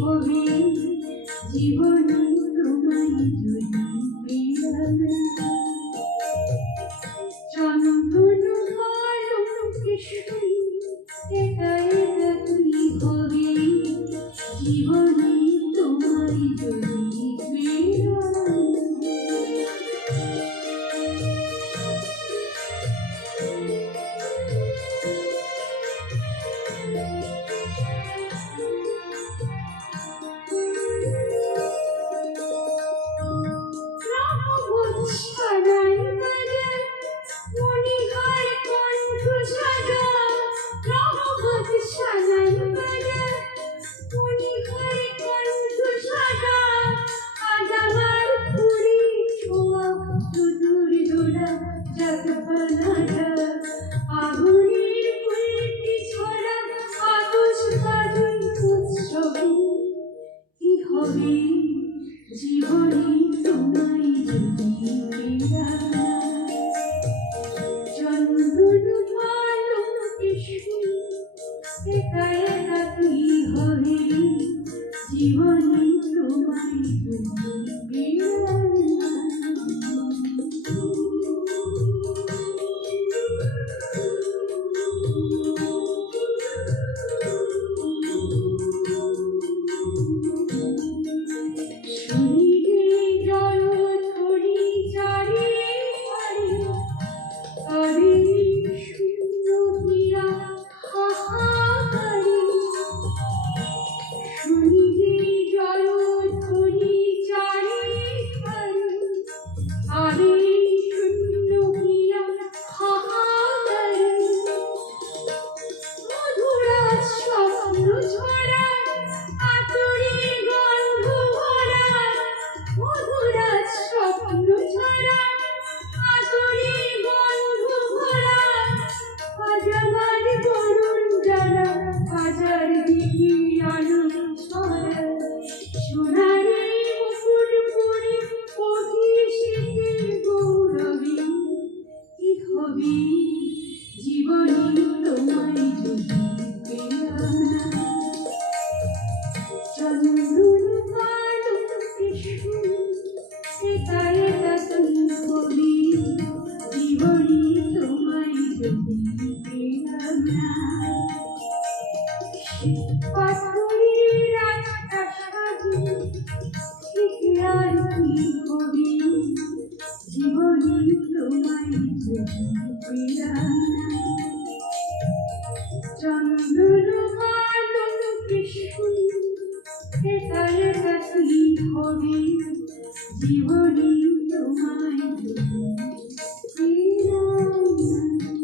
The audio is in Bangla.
হবে জীবনে তোমায় যদি পেলাম না। চন্দন আলোকে শুই একা একা তুই হবে জীবনে তোমায় যদি পেলাম না। সারাই বাজার মণিহার কণ্ঠ সাজা, রহমত সারাই বাজার মণিহার কণ্ঠ সাজা, আজ আমার ফুরি ছোঁয়া সুদূর দোলা জগপানাটা, আগুনের ফুলটি ছড়া আতশ বাজন উৎসবে কি হবে জীবনে তোমায় যদি পেলাম না। চন্দন আলোকে শুই একা একা তুই হবে জীবনে তোমায় যদি পেলাম না। জীবনে তোমায় যদি পেলাম না। চন্দন আলোকে শুই একা একা তুই হবে জীবনে তোমায় যদি পেলাম না। পাথরের রাস্তা সাজিয়ে থেকে আর কি হবে জীবনে তোমায় যদি পেলাম না। চন্দন আলোকে শুই একা একা তুই হবে জীবনে তোমায় যদি পেলাম না।